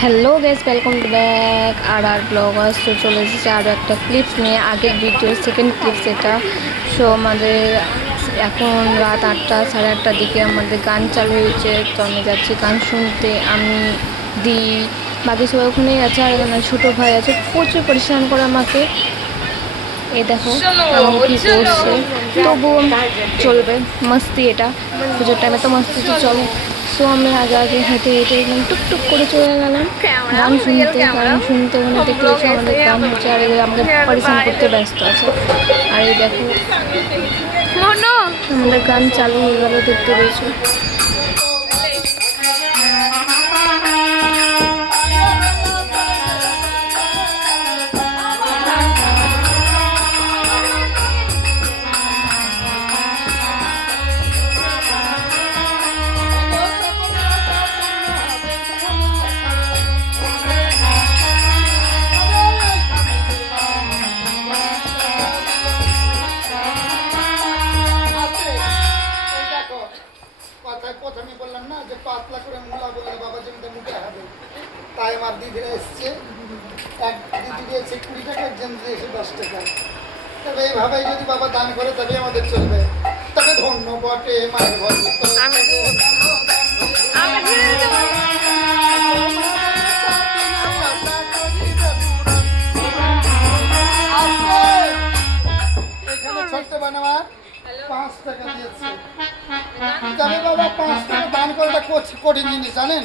Hello guys, welcome to back our bloggers. তো চলে এসেছে আরও একটা ক্লিপস নিয়ে, আগের ভিডিও সেকেন্ড ক্লিপস এটা। সো আমাদের এখন রাত 8টা, সাড়ে 8টার দিকে আমাদের গান চালু হয়েছে। তো আমি যাচ্ছি গান শুনতে, আমি দি বাকি সবাই ওখানেই আছে। আর এখানে ছোটো ভাই আছে, প্রচুর পরিশ্রম করে আমাকে। এই দেখো কি করছে, তবুও চলবে, মস্তি এটা, পুজোর টাইমে তো মস্তি তো চলে। সো আমি আগে আগে হেঁটে হেঁটে একদম টুকটুক করে চলে গেলাম গান শুনতে। ওখানে দেখতে হচ্ছে আমাদের গান হচ্ছে, আর এদের আমাদের পরিশ্রম করতে ব্যস্ত আছে। আর এই দেখো আমাদের গান চালু হয়ে গেল, দেখতে পেয়েছো। প্রথমে বললাম না যে পাতলা করে মূলা বললে বাবা জমিতে মুখে হবে, তাই আমার দিদিরা এসছে। এক দিদি দিয়েছে 20 টাকা, একজন দিয়েছে 10 টাকা। তবে এইভাবে যদি বাবা দান করে তবে আমাদের চলবে। তবে ধন্য বটে মায়ের ভক্ত। এখানে ছোট্ট বানাবার 5 টাকা দিয়েছে। তবে বাবা 5 টাকা দান করাটা কঠিন জিনিস জানেন।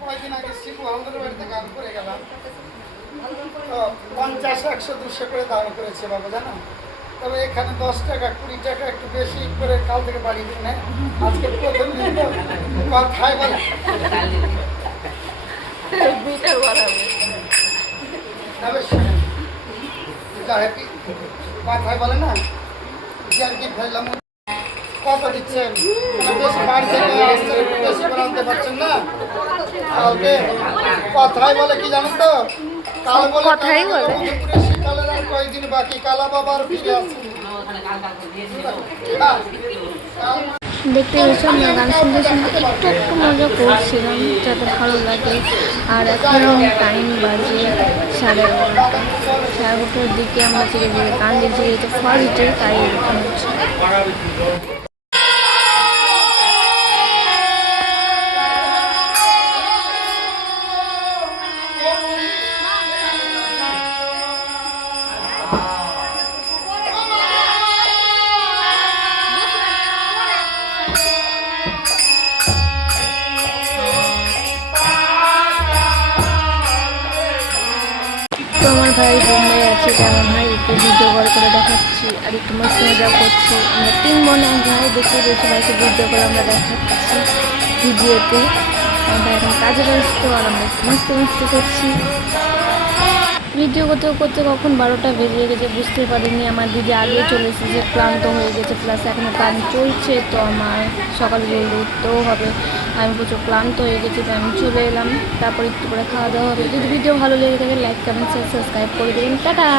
কয়েকদিন আগে শিবু আমাদের বাড়িতে গান করে গেলাম, 50, 100, 200 করে দান করেছে বাবা জানো। তবে এখানে 10 টাকা 20 টাকা একটু বেশি করে কাল থেকে বাড়িয়ে দিন। আজকে প্রথম দিন তো কথাই বলে কথাই বলে না যে আর কি ফেললাম। কত দিচ্ছেন? বেশি বাড়ি থেকে আসতে বেশি করে আনতে পারছেন না। কালকে কথাই বলে কি জানেন তো, কাল বলে কথাই বলে শীতকালের আর কয়েকদিন বাকি, কালা বাবার ফিরে আসছে। দেখতে পেয়েছি আমরা গান শুনতে শুনতে একটু একটু মজা করছিলাম, যাতে ভালো লাগে। আর এখন টাইম বাজে 11:30। 11:30 দিকে আমরা থেকে গান দিচ্ছি, যেহেতু ফার্স্ট ডে তাই এরকম হচ্ছে। তো আমার ভাই বোম্বাই আছে, তেমন ভাই একটু ভিডিও কল করে দেখাচ্ছি আর একটু মস্তি মজা করছি। আমরা 3 বোন এক ভাই, দেখতে পেয়েছি ভাইকে ভিডিও করে আমরা দেখাচ্ছি ভিডিওতে। আমরা এখন কাজে ব্যস্ত আর আমরা মস্তি মস্তি করছি। ভিডিও করতে করতে কখন 12টা বেজে গেছে বুঝতে পারিনি। আমার দিদি আগে চলে এসেছে, ক্লান্ত হয়ে গেছে, প্লাস এখনও গান চলছে। তো আমার সকালে জলদি উঠতেও হবে, আমি প্রচুর ক্লান্ত হয়ে গেছি, তো আমি চলে এলাম। তারপর একটু করে খাওয়া দাওয়া হবে। যদি ভিডিও ভালো লেগে থাকে লাইক কমেন্ট শেয়ার সাবস্ক্রাইব করে দেবেন। টাটা।